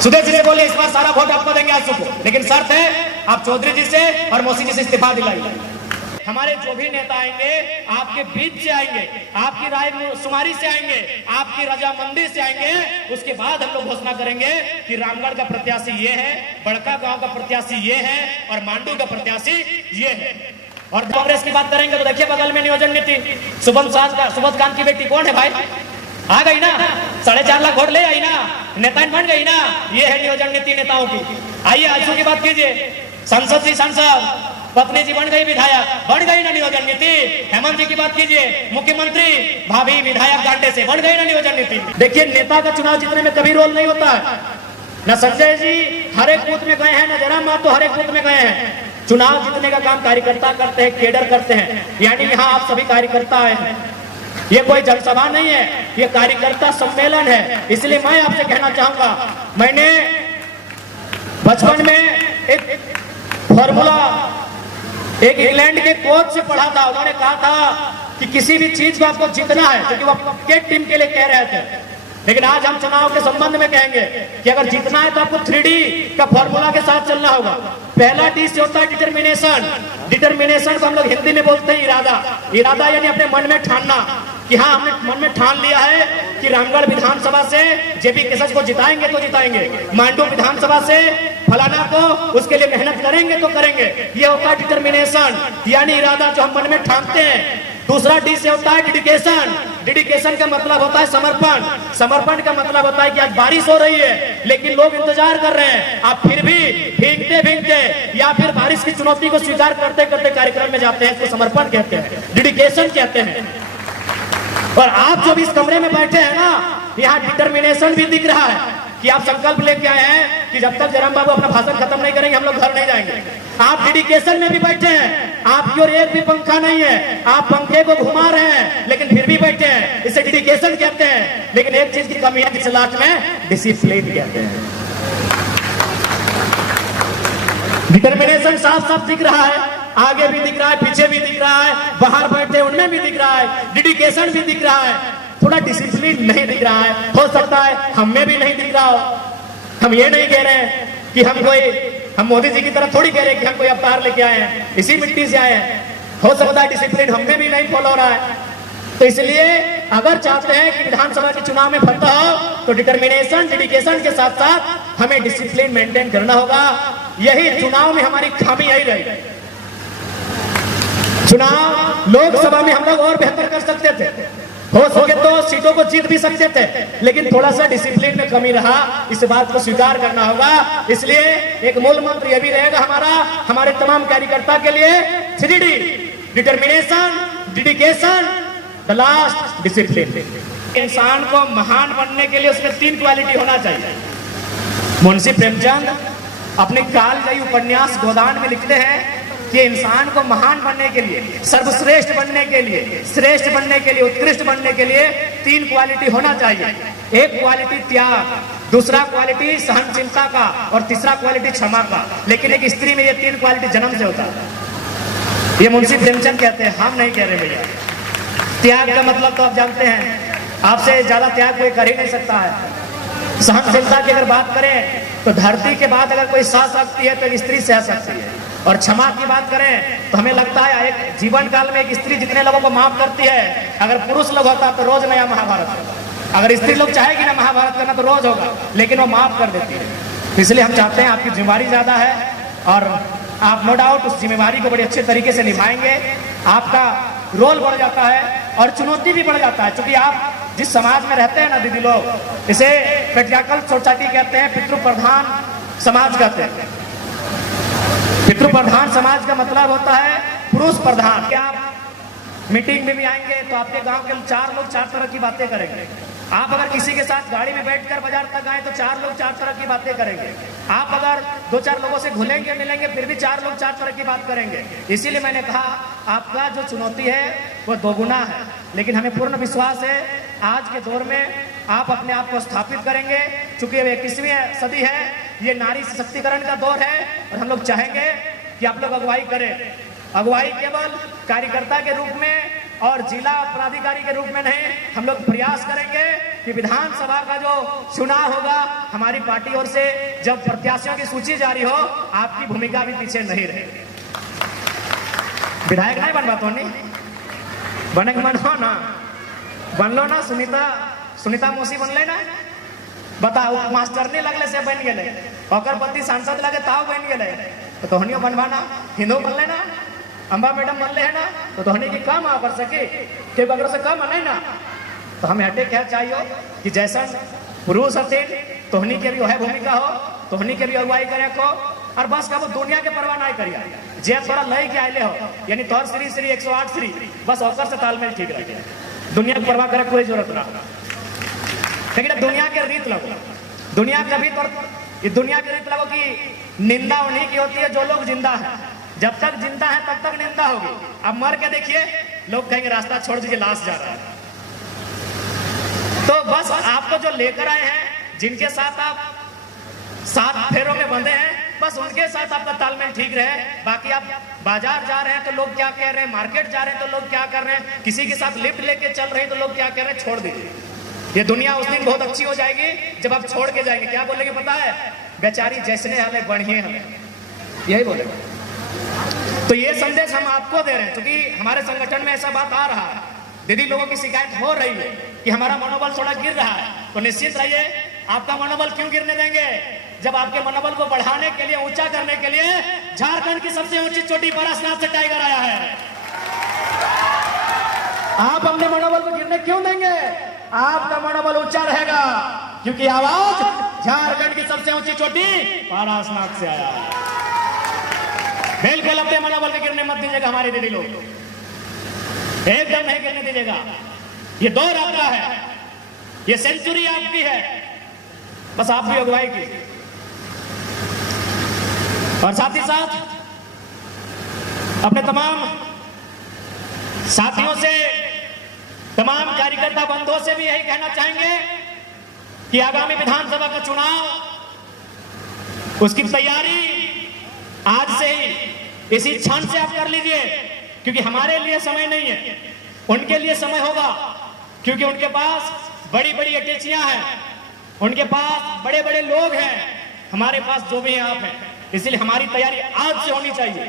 सुदेश जी से बोले इस बार सारा वोट आपको देंगे आंसू को, लेकिन शर्त है आप चौधरी जी से और मौसी जी से इस्तीफा दिलाइए। हमारे जो भी नेता आएंगे आपके बीच से आएंगे, आपकी राय शुमारी से आएंगे, आपकी रजामंदी से आएंगे। उसके बाद हम लोग घोषणा करेंगे कि रामगढ़ का प्रत्याशी ये है, बड़का गांव का प्रत्याशी ये है और मांडू का प्रत्याशी ये है। और कांग्रेस की बात करेंगे तो देखिए बगल में नियोजन नीति, सुबोध कांत की बेटी कौन है भाई, आ गई ना, 4.5 लाख वोट ले आई ना, नेता बन गई ना। ये है नियोजन नीति नेताओं की। आइए आंसू की बात कीजिए, संसद जी सांसद, पत्नी जी बन गई विधायक, बन गई ना नियोजन नीति। हेमंत जी की बात कीजिए, मुख्यमंत्री भाभी विधायक गांडे से बन गई ना नियोजन नीति। देखिए नेता का चुनाव जीतने में कभी रोल नहीं होता है। न संजय जी हर एक बूथ में गए हैं, न जयराम मातो हर एक बूथ में गए हैं। चुनाव जीतने का काम कार्यकर्ता करते हैं, केडर करते हैं। यानी यहाँ आप सभी कार्यकर्ता हैं, ये कोई जनसभा नहीं है, ये कार्यकर्ता सम्मेलन है। इसलिए मैं आपसे कहना चाहूंगा, मैंने बचपन में एक फॉर्मूला एक इंग्लैंड के कोच से पढ़ा था। उन्होंने कहा था कि किसी भी चीज को आपको जीतना है, क्योंकि वो क्रिकेट टीम के लिए कह रहे थे। लेकिन आज हम चुनाव के संबंध में कहेंगे कि अगर जीतना है तो आपको 3D का फॉर्मूला के साथ चलना होगा। पहला डी से होता है डिटर्मिनेशन। डिटर्मिनेशन को हम लोग हिंदी में बोलते हैं इरादा। इरादा यानी अपने मन में ठानना कि हाँ हमने मन में ठान लिया है कि रामगढ़ विधानसभा से जेपी केसज को जिताएंगे तो जिताएंगे, मांडू विधानसभा से फलाना को उसके लिए मेहनत करेंगे तो करेंगे। ये होता है डिटर्मिनेशन यानी इरादा जो हम मन में ठानते हैं। दूसरा डी से होता है डेडिकेशन। डेडिकेशन का मतलब होता है समर्पण। समर्पण का मतलब होता है कि आज बारिश हो रही है लेकिन लोग इंतजार कर रहे हैं, आप फिर भी भीगते भीगते या फिर बारिश की चुनौती को स्वीकार करते करते कार्यक्रम में जाते हैं। इसको समर्पण कहते हैं, डेडिकेशन कहते हैं। और आप जो भी इस कमरे में बैठे हैं ना, यहाँ डिटर्मिनेशन भी दिख रहा है कि आप संकल्प लेके आए हैं कि जब तक जयराम बाबू अपना भाषण खत्म नहीं करेंगे हम लोग घर नहीं जाएंगे। आप डेडिकेशन में भी बैठे हैं, आपकी ओर एक भी पंखा नहीं है, आप पंखे को घुमा रहे हैं लेकिन फिर भी बैठे हैं। इसे डेडिकेशन कहते हैं। लेकिन एक चीज की कमी है जिसे लास्ट में डिसिप्लिन कहते हैं। डिटर्मिनेशन साफ साफ दिख रहा है, आगे भी दिख रहा है, पीछे भी दिख रहा है, बाहर बैठे उनमें भी दिख रहा है, डेडिकेशन भी दिख रहा है। थोड़ा डिसिप्लिन नहीं दिख रहा है। हो सकता है हम में भी नहीं दिख रहा हो। हम ये नहीं कह रहे हैं कि हम मोदी जी की तरह थोड़ी कह रहे हैं कि हम कोई अवतार लेके आए हैं, इसी मिट्टी से आए हैं। हो सकता है डिसिप्लिन हम में भी नहीं फॉलो हो रहा है। तो इसलिए अगर चाहते हैं कि विधानसभा के चुनाव में फतह हो तो डिटर्मिनेशन डेडिकेशन के साथ साथ हमें डिसिप्लिन मेंटेन करना होगा। यही चुनाव में हमारी खामी यही रही। चुनाव लोकसभा में हम लोग और बेहतर कर सकते थे, हो सके तो सीटों को जीत भी सकते थे, लेकिन थोड़ा सा डिसिप्लिन में कमी रहा। इस बात को स्वीकार करना होगा। इसलिए एक मूल मंत्र यह भी रहेगा हमारा, हमारे तमाम कार्यकर्ता के लिए 3D determination, dedication, the last discipline. इंसान को महान बनने के लिए उसमें 3 क्वालिटी होना चाहिए। मुंशी प्रेमचंद अपने कालजयी उपन्यास गोदान में लिखते हैं कि इंसान को महान बनने के लिए, सर्वश्रेष्ठ बनने के लिए, श्रेष्ठ बनने के लिए, उत्कृष्ट बनने के लिए 3 क्वालिटी होना चाहिए। एक क्वालिटी त्याग, दूसरा क्वालिटी सहनशीलता का और तीसरा क्वालिटी क्षमा का। लेकिन एक स्त्री में ये 3 क्वालिटी जन्म से होता है। ये मुंशी प्रेमचंद कहते हैं, हम नहीं कह रहे भैया। त्याग का मतलब तो आप जानते हैं, आपसे ज्यादा त्याग कोई कर ही नहीं सकता है। सहनशीलता की अगर बात करें तो धरती के बाद अगर कोई सह सकती है तो एक स्त्री सह सकती है। और क्षमा की बात करें तो हमें लगता है एक जीवन काल में एक स्त्री जितने लोगों को माफ करती है, अगर पुरुष लोग होता तो रोज नया महाभारत होगा। अगर स्त्री लोग चाहेगी ना महाभारत करना तो रोज होगा, लेकिन वो माफ कर देती है। इसलिए हम चाहते हैं, आपकी जिम्मेवारी ज्यादा है और आप नो डाउट उस जिम्मेवारी को बड़े अच्छे तरीके से निभाएंगे। आपका रोल बढ़ जाता है और चुनौती भी बढ़ जाता है। क्योंकि आप जिस समाज में रहते हैं ना दीदी लोग, इसे पेट्रियार्कल सोसाइटी कहते हैं, पितृ प्रधान समाज कहते हैं। पितृ प्रधान समाज का मतलब होता है पुरुष प्रधान। क्या आप मीटिंग में भी आएंगे तो आपके गांव के 4 लोग 4 तरह की बातें करेंगे। आप अगर किसी के साथ गाड़ी में बैठकर बाजार तक आए तो 4 लोग 4 तरह की बातें करेंगे। आप अगर 2-4 लोगों से घुलेंगे मिलेंगे फिर भी 4 लोग 4 तरह की बात करेंगे। इसीलिए मैंने कहा आपका जो चुनौती है वो 2 गुना है, लेकिन हमें पूर्ण विश्वास है आज के दौर में आप अपने आप को स्थापित करेंगे। चूंकि 21वीं सदी है, ये नारी सशक्तिकरण का दौर है और हम लोग चाहेंगे कि आप लोग अगुवाई करें। अगुवाई केवल कार्यकर्ता के रूप में और जिला पदाधिकारी के रूप में नहीं, हम लोग प्रयास करेंगे कि विधानसभा का जो चुनाव होगा हमारी पार्टी ओर से जब प्रत्याशियों की सूची जारी हो, आपकी भूमिका भी पीछे नहीं रहे। विधायक नहीं बनवा तो नहीं बने मन हो ना, बन लो ना। सुनीता मौसी बनले ना, बताओ मास्टर नहीं लगले से बन गए, ओकर पति सांसद लगे ताव बन गए, तो तोहनियो बनवाना। हिंदू बनले ना, अम्बा मैडम बनले है ना, तो तोहनी की काम कर सके के बगैर से काम नहीं ना। तो हमें हटे क्या चाहिए कि जैसा पुरुष हते तोहनी के भी वह भूमिका हो, तोहनी के भी अगुवाई करे को, और बस का वो दुनिया के परवाह नहीं करिए। जे थोड़ा लय के आए हो, यानी तोहर श्री 108 श्री, बस ओकर से तालमेल ठीक रखे, दुनिया की परवाह करे कोई जरूरत ना। लेकिन दुनिया के रीत लगो, दुनिया कभी तो ये दुनिया की रीत लगो कि निंदा उन्हीं की होती है जो लोग जिंदा है। जब तक जिंदा है तब तक निंदा होगी। अब मर के देखिए, लोग कहेंगे रास्ता छोड़ दीजिए, लाश जा रहा है। तो बस आपको जो लेकर आए हैं, जिनके साथ आप 7 फेरों में बंधे हैं, बस उनके साथ आपका तालमेल ठीक रहे। बाकी आप बाजार जा रहे हैं तो लोग क्या कह रहे हैं, मार्केट जा रहे हैं तो लोग क्या कर रहे हैं, किसी के साथ लिफ्ट लेके चल रहे हैं तो लोग क्या कह रहे हैं, छोड़ दीजिए। ये दुनिया उस दिन बहुत अच्छी हो जाएगी जब आप छोड़ के जाएंगे। क्या बोलेंगे पता है, बेचारी जैसने हमें बढ़िए हमें, यही बोलेंगे। तो ये संदेश हम आपको दे रहे हैं, क्योंकि हमारे संगठन में ऐसा बात आ रहा है, दीदी लोगों की शिकायत हो रही है कि हमारा मनोबल थोड़ा गिर रहा है। तो निश्चित रहिए, आपका मनोबल क्यों गिरने देंगे, जब आपके मनोबल को बढ़ाने के लिए, ऊंचा करने के लिए झारखंड की सबसे ऊंची चोटी पारसनाथ से टाइगर आया है। आप अपने मनोबल को गिरने क्यों देंगे, आपका मनोबल ऊंचा रहेगा, क्योंकि आवाज झारखंड की सबसे ऊंची चोटी पारसनाथ से आया है। बिल्कुल अपने मनोबल के गिरने मत दीजिएगा हमारे दीदी लोग, एकदम नहीं गिरने दीजिएगा। ये दौर आपका है, ये सेंचुरी आपकी है, बस आप भी अगुवाई कीजिए। और साथ ही साथ अपने तमाम साथियों से, तमाम कार्यकर्ता बंधुओं से भी यही कहना चाहेंगे कि आगामी विधानसभा का चुनाव, उसकी तैयारी आज से ही, इसी क्षण से आप कर लीजिए, क्योंकि हमारे लिए समय नहीं है, उनके लिए समय होगा, क्योंकि उनके पास बड़ी बड़ी अटैचियां हैं, उनके पास बड़े बड़े लोग हैं, हमारे पास जो भी हैं आप हैं। इसलिए हमारी तैयारी आज से होनी चाहिए,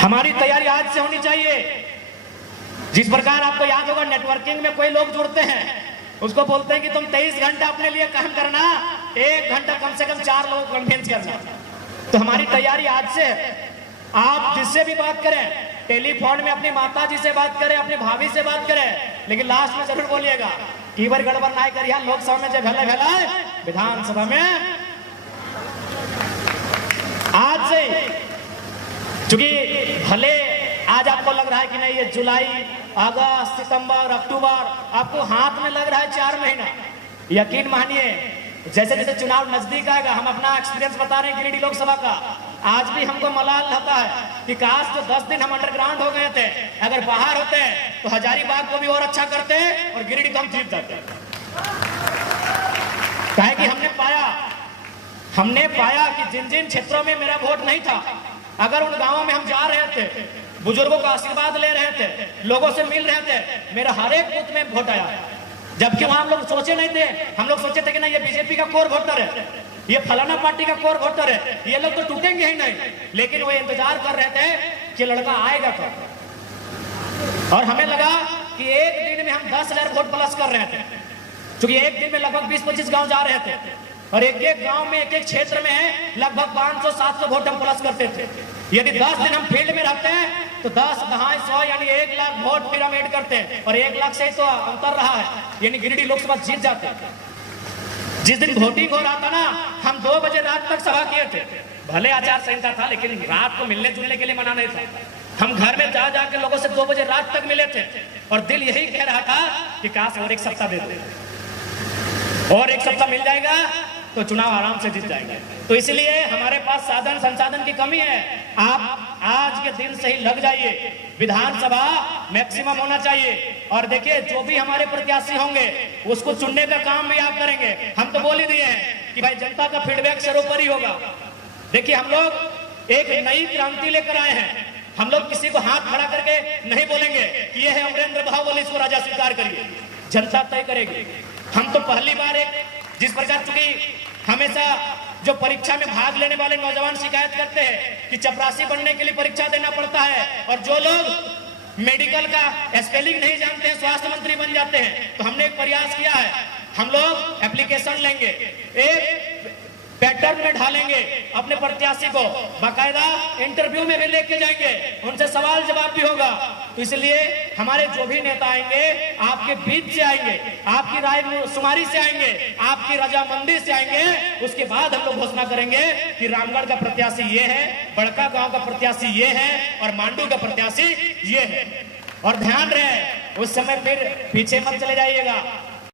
हमारी तैयारी आज से होनी चाहिए। जिस प्रकार आपको याद होगा, नेटवर्किंग में कोई लोग जुड़ते हैं, उसको बोलते हैं कि तुम 23 घंटा अपने लिए काम करना, 1 घंटा कम से कम 4 लोग कन्विंस करना। तो हमारी तैयारी आज से है। आप जिससे भी बात करें, टेलीफोन में अपनी माता जी से बात करें, अपनी भाभी से बात करें, लेकिन लास्ट में जरूर बोलिएगा कि बार गड़बड़ ना करिए, लोकसभा में जो घला घला है, विधानसभा में आज से, क्योंकि भले आज आपको लग रहा है कि नहीं ये जुलाई, अगस्त, सितंबर, अक्टूबर, आपको हाथ में लग रहा है 4 महीना, यकीन मानिए जैसे जैसे चुनाव नजदीक आएगा, हम अपना एक्सपीरियंस बता रहे हैं गिरिडीह लोकसभा का, आज भी हमको मलाल रहता है कि काश तो 10 दिन हम अंडरग्राउंड हो गए थे, अगर बाहर होते तो हजारीबाग को भी और अच्छा करते और गिरिडीह तो हम जीत जाते। काहे कि हमने पाया कि जिन जिन क्षेत्रों में मेरा वोट नहीं था, अगर उन गांवों में हम जा रहे थे, बुजुर्गों का आशीर्वाद ले रहे थे, लोगों से मिल रहे थे, मेरा हर एक बूथ में वोट आया। जबकि वहां हम लोग सोचे नहीं थे, हम लोग सोचे थे कि नहीं ये बीजेपी का कोर वोटर है, ये फलाना पार्टी का कोर वोटर है, ये लोग तो टूटेंगे ही नहीं, लेकिन वो इंतजार कर रहे थे कि लड़का आएगा कब। और हमें लगा कि एक दिन में हम 10,000 वोट प्लस कर रहे थे, क्योंकि एक दिन में लगभग 20-25 गांव जा रहे थे, और एक एक गांव में, एक एक क्षेत्र में लगभग 500-700 वोट हम प्लस करते थे। यदि 10 दिन हम फील्ड में रहते हैं तो 10 दहाई 100 यानी 1 लाख वोट फिर हम ऐड करते हैं, और 1 लाख से तो अंतर रहा है, यानी गिरिडीह लोकसभा जीत जाते हैं। जिस दिन वोटिंग हो रहा था ना, हम 2 बजे रात तक सभा किए थे, भले आचार संहिता था, लेकिन रात को मिलने जुलने के लिए मना नहीं था। हम घर में जा जाकर लोगों से 2 बजे रात तक मिले थे, और दिल यही कह रहा था कि काश और 1 सप्ताह दे दे, और 1 सप्ताह मिल जाएगा तो चुनाव आराम से जीत जाएगा। तो इसलिए हमारे पास साधन संसाधन की कमी है। आप आज के दिन से ही लग जाइए, विधानसभा मैक्सिमम होना चाहिए, और देखिए जो भी हमारे प्रत्याशी होंगे उसको चुनने का काम भी आप करेंगे। हम तो बोल ही दिए हैं कि भाई जनता का फीडबैक सर्वोपरि होगा। देखिए हम लोग एक नई क्रांति लेकर आए हैं, हम लोग किसी को हाथ खड़ा करके नहीं बोलेंगे कि ये है अमरेंद्र बाहुबली, इसको राजा स्वीकार करिए। जनता तय करेगी। हम तो पहली बार एक जिस प्रकार चूंकि हमेशा जो परीक्षा में भाग लेने वाले नौजवान शिकायत करते हैं कि चपरासी बनने के लिए परीक्षा देना पड़ता है, और जो लोग मेडिकल का स्पेलिंग नहीं जानते हैं स्वास्थ्य मंत्री बन जाते हैं। तो हमने एक प्रयास किया है, हम लोग एप्लीकेशन लेंगे, एक पैटर्न में ढालेंगे, अपने प्रत्याशी को बाकायदा इंटरव्यू में भी लेके जाएंगे, उनसे सवाल जवाब भी होगा। तो इसलिए हमारे जो भी नेता आएंगे आपके बीच से आएंगे, आपकी राय शुमारी से आएंगे, आपकी रजामंदी से आएंगे। उसके बाद हम लोग घोषणा करेंगे कि रामगढ़ का प्रत्याशी ये है, बड़का गांव का प्रत्याशी ये है, और मांडू का प्रत्याशी ये है। और ध्यान रहे, उस समय फिर पीछे मत चले जाइएगा।